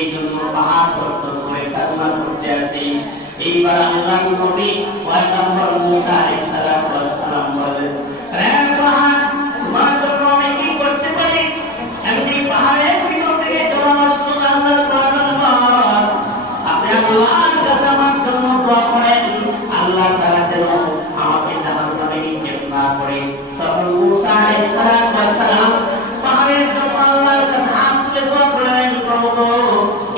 এই জন্য পাহাড় বর্তন করে কান্না করতে আসি। এইবার আল্লাহ নবী পয়গম্বর মুসা আলাইহিস সালাম বলেন, রে পাহাড়, তোমার জন্য আমি কি করতে পারি? এমনি পাহাড়ের ভিতর থেকে তোমার নষ্ট আল্লাহর পয়গম্বর, আপনি আল্লাহর কাছে আমার জন্য দোয়া করেন, আল্লাহ তাআলা যেন আমাকে জাহান্নামে নিক্ষেপ না করে। তখন মুসা আলাইহিস সালাম পাহাড়ের জন্য আল্লাহর কাছে হাত তুলে দোয়া করলেন, প্রভু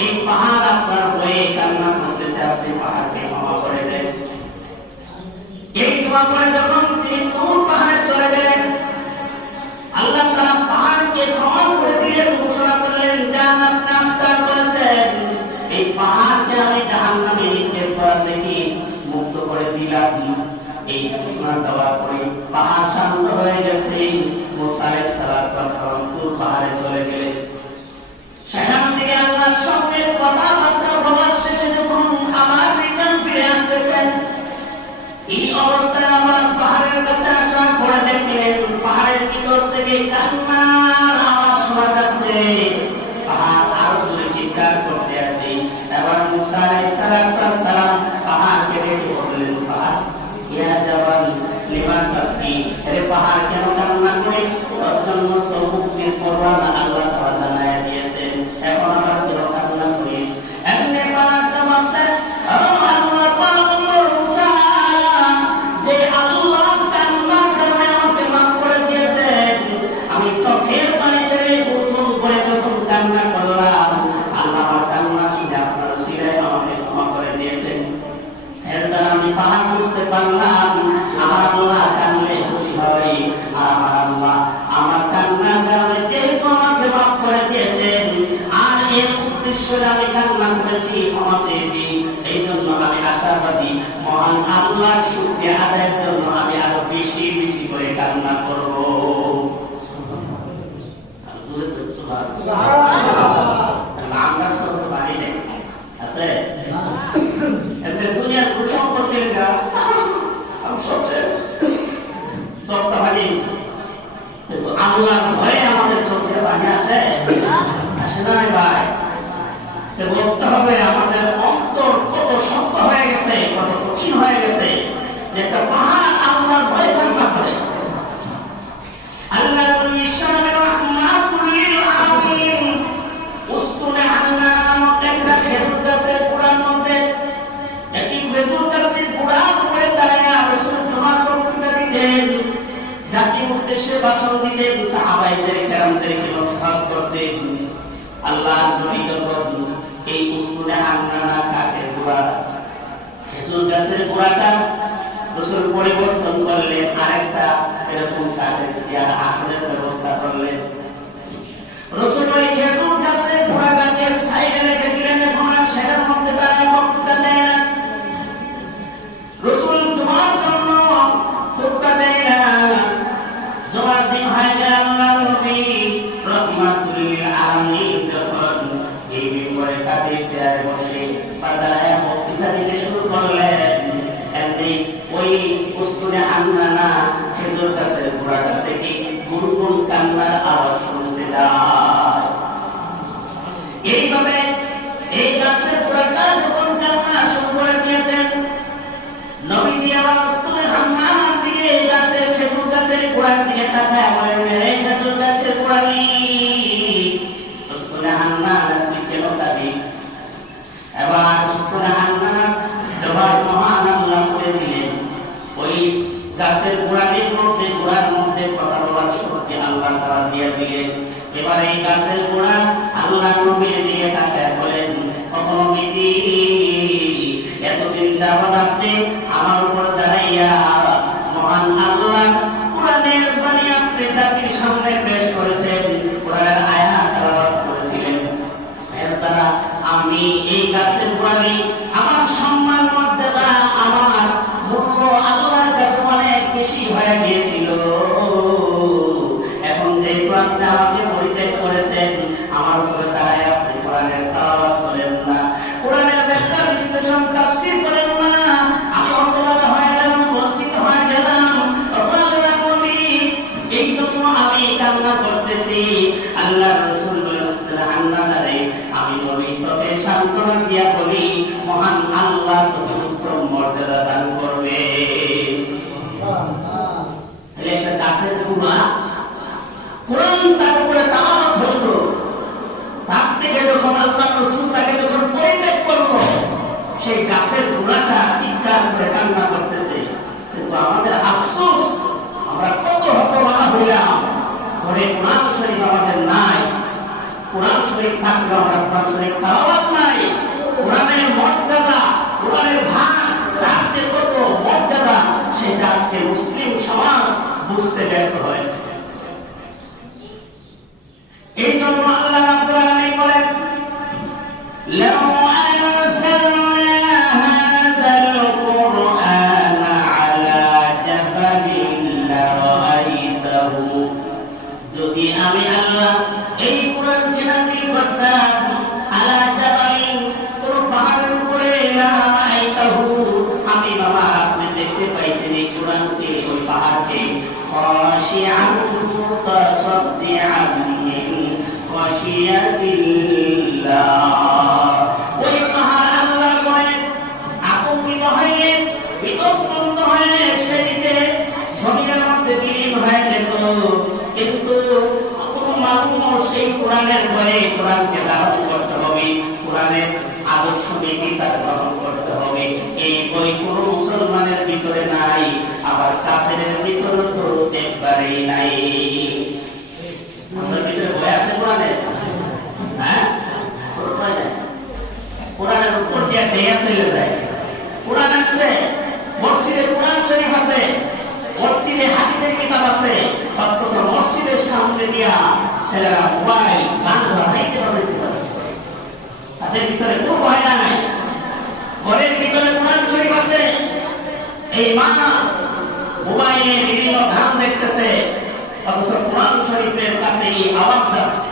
এই পাহাড় আপনার হয়ে কান্না করতেছে, আপনি পাহাড়কে ক্ষমা করে দেন। এই দোয়া করে যখন তিনি তুর পাহাড়ে চলে গেলেন, আল্লাহ তাআলা পাহাড়কে ক্ষমা করে দিলেন, ঘোষণা করলেন, যান আপনি আবদার করেছেন এই পাহাড়কে আমি জাহান্নামে নিক্ষেপ করা থেকে মুক্ত করে দিলাম। এই ঘোষণা দেওয়ার পরে পাহাড় শান্ত হয়ে গেছে। মুসা আলাইহিস সালাম তুর পাহাড়ে চলে গেলেন। সেখান থেকে আল্লাহর সঙ্গে কথাবার্তা বলার শেষে যখন আবার রিটার্ন ফিরে আসতেছেন, এই অবস্থায় আবার পাহাড়ের কাছে আসার পরে দেখলেন পাহাড়ের ভিতর থেকে কান্নার আওয়াজ শোনা যাচ্ছে। পাহাড় আরো জোরে চিৎকার করতে আছে। এবার মুসা আলাইহিস সালাম পাহাড়কে ডেকে বললেন, পাহাড়, ইয়া জাবাল লিমান তাবকি, আরে পাহাড় কেন কান্না করিস? তোর জন্য তো মুক্তির পরওয়ানা আল্লাহ তাআলা জানায় দিয়েছেন, এখন আবার কেন কান্না করিস? এমনি পাহাড় জবাব দেয়, ও আল্লাহ পাগল মুসা, যে আল্লাহ কান্নার কারণে আমাকে মাফ করে দিয়েছেন, আমি চোখের পানি ছেড়ে বুলবুল করে যখন কান্না করলাম, আল্লাহ আমার কান্না শুনে আপনার উসিলায় আমাকে ক্ষমা করে দিয়েছেন। এর দ্বারা আমি পাহাড় বুঝতে পারলাম আমার আল্লাহ কান্নায় খুশি হয়, আর আমার আল্লাহ আমার কান্নার কারণে যেহেতু আমাকে মাফ করে দিয়েছেন, আর এর উদ্দেশ্যে আমি কান্না করেছি, ক্ষমা চেয়েছি, এই জন্য আমি আশাবাদী মহান আল্লাহর শুকরিয়া আদায়ের জন্য আমি আরো বেশি বেশি করে কান্না করব। আমরা সব পারি না আছে এমনি দুনিয়ার কোন সম্পত্তির সবটা পানি, কিন্তু আল্লাহর ভয়ে আমাদের চোখে পানি আসে আসে না ভাই? বুঝতে হবে আমাদের অন্তর কত শক্ত হয়ে গেছে, কত কঠিন হয়ে গেছে, যে একটা পাহাড় আল্লাহর ভয় কান্না করে। আল্লাহ উস্তুনে আন্না নামক একটা খেজুর গাছের গোড়ার মধ্যে একটি খেজুর গাছের গোড়ার উপরে দাঁড়ায় রাসূল তোমার বক্তৃতা দিতেন, জাতির উদ্দেশ্যে ভাষণ দিতেন, সাহাবাইদের কেরামদেরকে নসিহত করতেন। আল্লাহ নবী যখন এই উস্তুনে আন্না কাঠের গোড়া খেজুর গাছের গোড়াটা রাসূল পরিবর্তন করলেন, আরেকটা এরকম কাঠের চেয়ার আসনের ব্যবস্থা করলেন। রাসূল ওই খেজুর গাছের গোড়াটাকে সাইডে রেখে দিলেন, এখন আর সেটার মধ্যে দাঁড়ায় বক্তৃতা দেয় না। রাসূল তোমার জন্য খুতবা দেয় না, জবাব দিন হয় যে আল্লাহর নবী রাহমাতুল লিল আলামিন যখন এই মিম্বরে কাঠের চেয়ারে বসে বা দাঁড়ায় বক্তৃতা দিতে শুরু করলেন, এমনি ওই উস্তুনে আন্না খেজুর গাছের গোড়াটা থেকে গুনগুন কান্নার আওয়াজ শুনতে যায়। এইভাবে এই গাছের গোড়াটা যখন কান্না শুরু করে দিয়েছেন, নবীজি আবার উস্তুনে আন্নার দিকে গাছের খেজুর গাছের গোড়ার দিকে তাকায় বলেন, এই খেজুর গাছের গোড়ালি উস্তুনে আন্না তুই কেন কাঁদিস? এবার উস্তুনে আন্না জবাব মহান আল্লাহ করে দিলেন, ওই গাছের গোড়ালির মধ্যে গোড়ার মধ্যে কথা বলার শক্তি আল্লাহ তাআলা দিয়ে দিলেন। এবার এই গাছের গোড়া আল্লাহ নবীর দিকে তাকায় বলেন, কখনো বিধি এতদিন যাবত আপনি আমার উপর দাঁড়াইয়া মহান আল্লাহ কোরআনের বাণী আপনি জাতির সামনে পেশ করেছেন, কোরআনের আয়াত তেলাওয়াত করেছিলেন, এর দ্বারা আমি এই গাছের গোড়ালি আমার সম্মান মর্যাদা আমার মূল্য আল্লাহর কাছে অনেক বেশি হয়ে গিয়েছিল। এখন যেহেতু আপনি আমাকে পরিত্যাগ করেছেন, আমার উপরে দাঁড়ায় আপনি কোরআনের তেলাওয়াত করেন না, কোরআনের ব্যাখ্যা বিশ্লেষণ তাফসীর করেন না, আমি হতবাক হয়ে গেলাম, বঞ্চিত হয়ে গেলাম। আল্লাহর নবী এই জন্য আমি কান্না করতেছি। আল্লাহর রাসূল বলেন, আমি নবী সান্ত্বনা দিয়া বলি মহান আল্লাহ তোকে উত্তম মর্যাদা দান করবে। তাহলে একটা গাছের গুণা কোরআন তার উপরে তালাওয়াত হতো, তার থেকে যখন আল্লাহ রাসূল তাকে যখন পরিত্যাগ করলো, সেই গাছের গুণাটা চিৎকার করে কান্না করতেছে। কিন্তু আমাদের আফসোস, আমরা কত হতভাগা হইলাম, ঘরে কোরআন শরীফ আমাদের নাই। কোরআন শরীফ থাকলেও আমরা কোরআন শরীফ তালাওয়াত নাই। কোরআনের মর্যাদা, কোরআনের ভাগ, তার যে কত মর্যাদা, সেটা আজকে মুসলিম সমাজ বুঝতে ব্যর্থ হয়েছে। এই জন্য আল্লাহ রাব্বুল আলামিন বলেন, লাউ আনসালনা হাযাল কুরআনা আলা জাবালিন লারাআইতাহু, যদি আমি আল্লাহ এই কোরআনকে নাযিল করতাম আলা জাবালিন, কোন পাহাড়ের উপরে, লারাআইতাহু, আমি বাবা আপনি দেখতে পাইতেন এই কোরআনকে, ওই পাহাড়কে, খাশিআন মুতাসাদ্দিআন ওই পাহাড় আল্লাহ বলেন আতঙ্কিত হয়ে, বিতস্পন্দ হয়ে সে নিজে জমিনের মধ্যে বিলীন হয়ে যেত। কিন্তু কোন মানুষ এই কোরআনের ভয়ে কোরআনকে ধারণ করতে হবে, কোরআনের আদর্শ মেনে তার গ্রহণ করতে হবে। এই বই কোন মুসলমানের ভিতরে নাই, আবার কাফেরের ভিতরে তো একবারেই নাই। আমাদের ভিতরে বই আছে কোরআনের? হ্যাঁ, কোরআনের উপর দিয়ে দেয়া চলে যায়। কোরআন আছে, মসজিদে কোরআন শরীফ আছে, মসজিদে হাদিসের কিতাব আছে, অথচ মসজিদের সামনে দিয়া ছেলেরা মোবাইল গান বাজাইতে যাচ্ছে। তাদের ভিতরে কোনো ভয় নাই। ঘরের ভিতরে কোরআন শরীফ আছে, এই মা মোবাইলে বিভিন্ন গান দেখতেছে, অথচ কোরআন শরীফের কাছে এই আওয়াজ যাচ্ছে।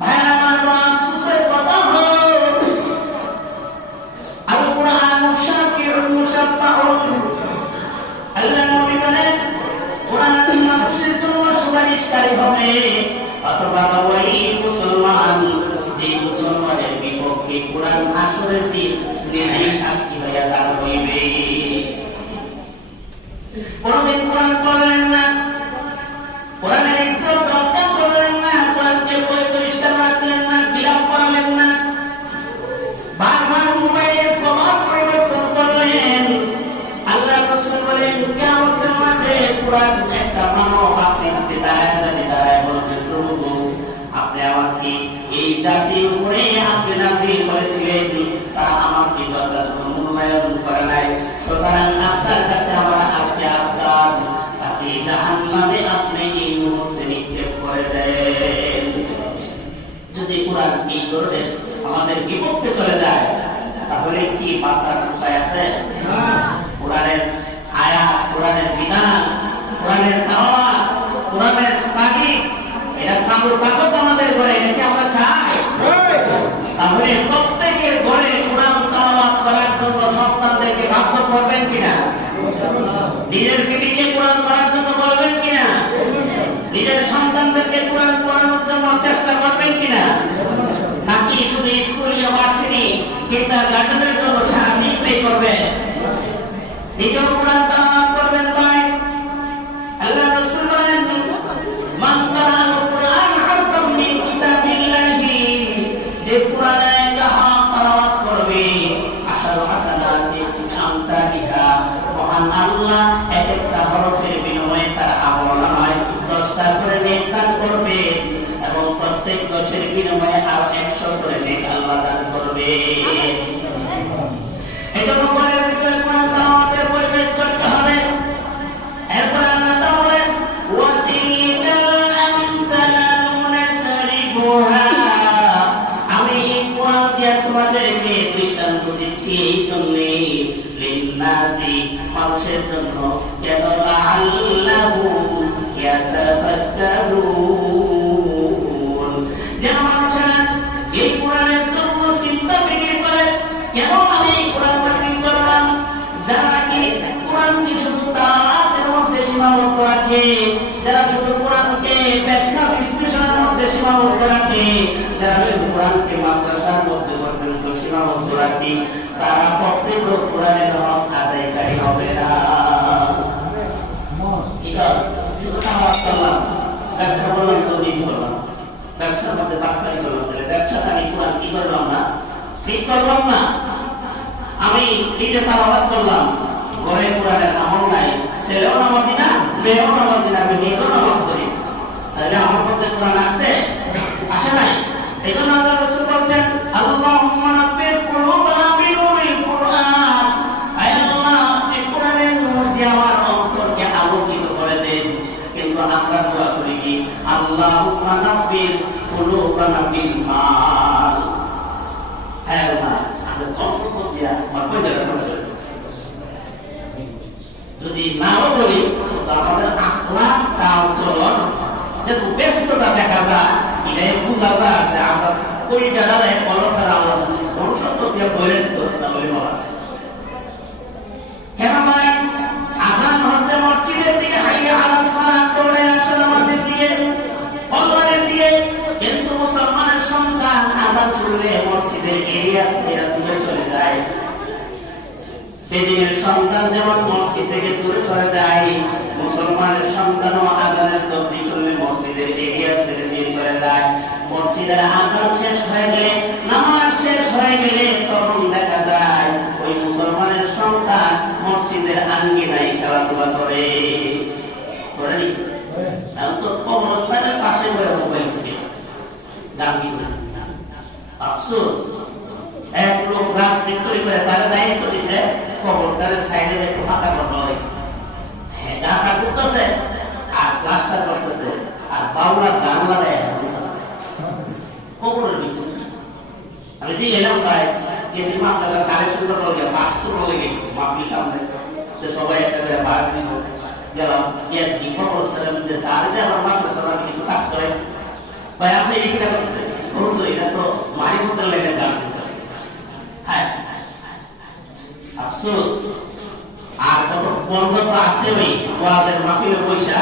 ভাইরা আমার আফসোসের কথা হলো আল কুরআন শাফিউন মুশাফফাউন, আল্লাহ নবী বলেন কোরআন মানুষের জন্য সুপারিশকারী হবে, অথবা ওই মুসলমান যে মুসলমানের বিপক্ষে কোরআন হাসরের দিন নিজেই সাক্ষী হইয়া দাঁড় হইবে। কোনদিন কোরআন পড়লেন না, কোরআনের ইজ্জত রক্ষা করলেন না, কোরআনকে পরিষ্কার রাখলেন না, বিলাপ করালেন না, বারবার মোবাইলের প্রভাব পরিবর্তন করলেন। আল্লাহ রাসূল বলেন কিয়ামতের মাঠে কোরআন একটা মানব আপনি হাতে দাঁড়ায় বলবেন, প্রভু আপনি আমাকে এই জাতির উপরে আপনি নাযিল করেছিলেন, তারা আমাকে যথাযথ মূল্যায়ন করে নাই, সুতরাং আপনার কাছে আমার আজকে আবদার, তাকে জাহান্নামে আপনি এই মুহূর্তে নিক্ষেপ করে দেন। যদি কোরআন এই ধরনের আমাদের বিপক্ষে চলে যায়, তাহলে কি বাঁচার উপায় আছে? কোরআনের আয়াত, কোরআনের বিধান, কোরআনের তাওয়াত, কোরআনের তাকিদ, এটা চালু থাকুক আমাদের ঘরে, এটা কি আমরা চাই? তাহলে প্রত্যেকের ঘরে কোরআন তাওয়াত করার জন্য সন্তানদেরকে বাধ্য করবেন কিনা? নিজের বিবিকে কোরআন করার জন্য বলবেন কিনা? নিজের সন্তানদেরকে কোরআন পড়ানোর জন্য চেষ্টা করবেন কিনা? নাকি শুধু স্কুল, ইউনিভার্সিটি, কিন্ডারগার্টেনের জন্য সারাদিন পে করবেন? নিজেও কোরআন তাওয়াত করবেন ভাই। আল্লাহ রাসূল বলেন মান কারাআল কুরআন হারফাম মিন কিতাবিল্লাহি, যে কোরআনের তাওয়াত করবে, আশারু হাসানাতি আমসালিহা, মহান আল্লাহ এক একটা হরফের বিনিময়ে তার আমলনামায় 10টা করে নেক দান করবে, এবং প্রত্যেক 10-এর বিনিময়ে আরো 100 করে নেক আল্লাহ দান করবে। এজন্য কোরআনের ভিতরে কোরআন তাওয়াতের পরিবেশ করতে হবে। এরপর আল্লাহ তাআলা বলেন ওয়া তিলকাল আমসালু নাদরিবুহা, আমি কোরআন দিয়ে তোমাদেরকে দৃষ্টান্ত দিচ্ছি এই জন্যে, লিন্নাসি, মানুষের জন্য, কেন লাআল্লাহুম ইয়াতাফাক্কারুন, যেন মানুষেরা এই কোরআনের জন্য চিন্তা ফিকির করে, কেন আমি এই কোরআন নাযিল করলাম। যারা নাকি কোরআনকে শুধু তাদের মধ্যে সীমাবদ্ধ রাখে, যারা শুধু কোরআনকে ব্যাখ্যা বিশ্লেষণের মধ্যে সীমাবদ্ধ রাখে, যারা কোরআনকে মাদ্রাসার মধ্যে পর্যন্ত সীমাবদ্ধ রাখি তারা প্রত্যেক কোরআনের হক আদায়কারী হবে না। শুধু নামাজ পড়লাম, ব্যবসা করলাম, তৌহিদ করলাম, ব্যবসার মধ্যে বাটপারি করলাম, ব্যবসাটা আমি কোরআন কি করলাম না, ঠিক করলাম না। আমি নিজে তালাবাদ করলাম, ঘরে কোরআনের আমল নাই, ছেলেও নামাজি না, মেয়েও নামাজি না, আমি নিজেও নামাজ করি, তাহলে আমার মধ্যে কোরআন আসছে? আসে নাই। এই জন্য আল্লাহ রাসূল বলছেন, আল্লাহুম্মা নাফির কুলুবানা বিনুরিল কুরআন, আয় আল্লাহ আপনি কোরআনের নূর দিয়ে আমার অন্তরকে আলোকিত করে দেন। কিন্তু আমরা দোয়া করি কি, আল্লাহুম্মা নাফির কুলুবানা বিল মাল, হ্যাঁ আল্লাহ আমরা সম্পদ দিয়া কই জায়গা করে যদি নাও বলি তো আমাদের আখলাক চাল চলন যে ব্যস্ততা দেখা যায়, এটাই বোঝা যায় যে আমরা ওই জায়গায় কলমটার আওয়াজ মনুষ্যত্ব দিয়ে বলে দিত তাহলে বলাস কেন ভাই আজান হচ্ছে মসজিদের দিকে, হাইয়া আলাস সালাত দৌড়ে আসে নামাজের দিকে, আল্লাহর দিকে। কিন্তু মুসলমানের সন্তান আজান শুনলে মসজিদের এরিয়া ছেড়ে দূরে চলে যায়। বেদিনের সন্তান যেমন মসজিদ থেকে দূরে চলে যায়, মুসলমানের সন্তানও আজানের তকবীর শুনলে মসজিদের এরিয়া ছেড়ে দিয়ে চলে যায়। মসজিদের আজান শেষ হয়ে গেলে, নামাজ শেষ হয়ে গেলে তখন দেখা যায় ওই মুসলমানের সন্তান মসজিদের আঙ্গিনায় খেলাধুলা করে। তো কবরস্থানের পাশে বসে মোবাইল থেকে গান শুনে। আফসোস এক লোক রাজমিস্ত্রি করে তারা দায়িত্ব দিছে কবরটার সাইডে একটু ফাঁকা করতে হয়, হ্যাঁ গাঁথা করতেছে আর প্লাস্টার করতেছে আর বাউলা গান লাগায় কবরের ভিতরে। আমি যে এলাম ভাই গেছি মাদ্রাসার কালেকশন করতে গিয়ে বাস্তব লেগে মাপির সামনে সবাই একটা করে বাস দিব গেলাম, কি কবরস্থানের মধ্যে দাঁড়িয়ে আমার মাদ্রাসার কিছু কাজ করেছে ভাই, আপনি এখানে করছেন এটা তো মারি মধ্যে লেগে গান শুনতেছে। হ্যাঁ আফসোস, আর কত বন্ধ তো আছে ওই ওয়াজের মাহফিলে পয়সা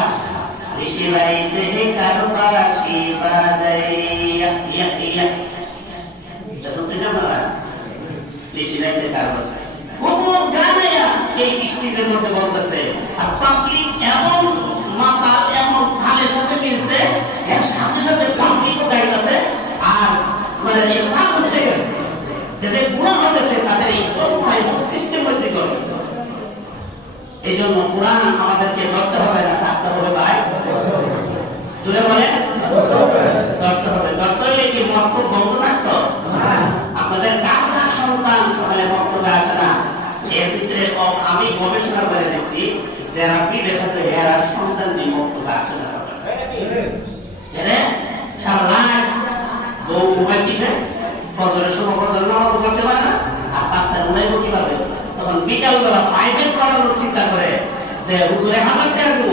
ঋষি রাইতে হে কারবারা শিবা যাইয়া ইয়া ইয়া এটা শুনতে জানা ঋষি রাইতে কারবারা কোন গানায়া এই স্টেজের মধ্যে বলতেছে আর পাবলিক এমন মাথা এমন খালের সাথে মিলছে, এর সাথে সাথে পাবলিকও গাইতেছে আর মানে এই পাপ হয়ে গেছে যে গুণা হতেছে তাদের এই কর্ময় মস্তিষ্কের মধ্যে করতেছে। এই জন্য কোরআন আমাদেরকে ধরতে হবে না ছাড়তে হবে ভাই, জুড়ে বলে ধরতে হবে। ধরতে হলে কি মক্তব বন্ধ থাকতো? আপনাদের কার সন্তান সকালে মক্তবে আসে না? এর ভিতরে আমি গবেষণা করে দেখছি যারা বিদেশে এরা সন্তান নিয়ে মক্তবে আসে না সকালে সারা বউ মোবাইল টিপে ফজরের সময় ফজর নামাজ পড়তে পারে না, আর বাচ্চা উড়াইব কিভাবে? তখন বিকালবেলা প্রাইভেট পড়ানোর চিন্তা করে যে হুজুরে 1000 টাকা দেব,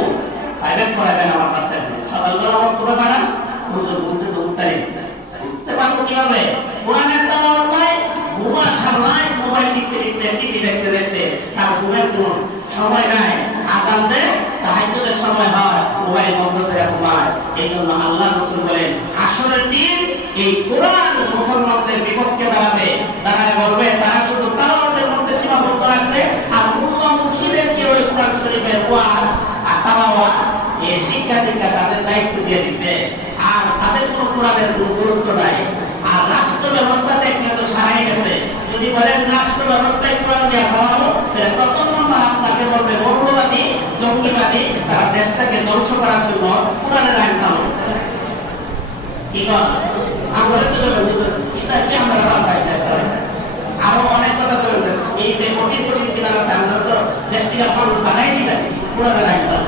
প্রাইভেট পড়াবেন আমার বাচ্চাকে। সকালবেলা আমার তুলে পাঠান, হুজুর বলতে তো উঠতে পারবো কিভাবে? কোরআনের তেলাওয়াত হয়, ঘুমা সারাই মোবাইল টিপতে টিপতে টিভি দেখতে দেখতে তার ঘুমের কোনো সময় নাই। আজান দেয় তাহাজ্জুদের সময় হয়, মোবাইল বন্ধ করে ঘুমায়। এই জন্য আল্লাহ রাসূল বলেন হাসরের দিন এই কোরআন মুসলমানদের বিপক্ষে দাঁড়াবে, দাঁড়ায় বলবে তারা শুধু তেলাওয়াতের মধ্যে সীমাবদ্ধ রাখছে আর মুল্লা মুর্শিদদেরকে ওই কোরআন শরীফের ওয়াজ আর তালাওয়াত এই শিক্ষা দীক্ষা তাদের দায়িত্ব দিয়ে দিছে, আর তাদের কোনো কোরআনের গুরুত্ব নাই। আর রাষ্ট্র ব্যবস্থাতে কিন্তু সারাই গেছে। যদি বলেন রাষ্ট্র ব্যবস্থায় কোরআন দিয়ে চালাবো, তাহলে প্রথম নম্বর আপনাকে বলবে মৌলবাদী জঙ্গিবাদী, তারা দেশটাকে ধ্বংস করার জন্য কোরআনের আইন চালু করতেছে। কি কর আমরা তো এটা কি আমরা আরো অনেক কথা বলবেন। এই যে কঠিন কঠিন কিনা আছে আমরা তো দেশটিকে মানুষ বানাই দিতে কোরআনের আইন চালু।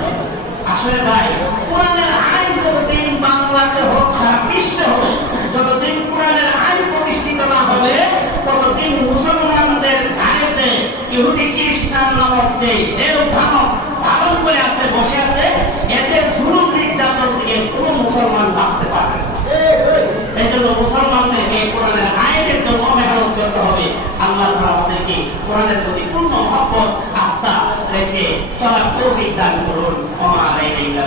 আসলে ভাই কোরআনের আইন যতদিন বাংলাতে হোক সারা বিশ্বে হোক, যতদিন কোরআনের আইন প্রতিষ্ঠিত না হবে ততদিন মুসলমানদের গায়ে ইহুদি খ্রিস্টান নামক যে দেব ধারণ করে আছে বসে আছে, এদের জুলুম নির্যাতন থেকে কোন মুসলমান বাঁচতে পারবে না। এই জন্য মুসলমানদেরকে কোরআনের আইনের জন্য মেহনত করতে হবে। আল্লাহ তাআলা আমাদেরকে কোরআনের প্রতি পূর্ণ মহব্বত আস্থা রেখে চলার তৌফিক দান করুন। ওয়া আলাইকা ইল্লা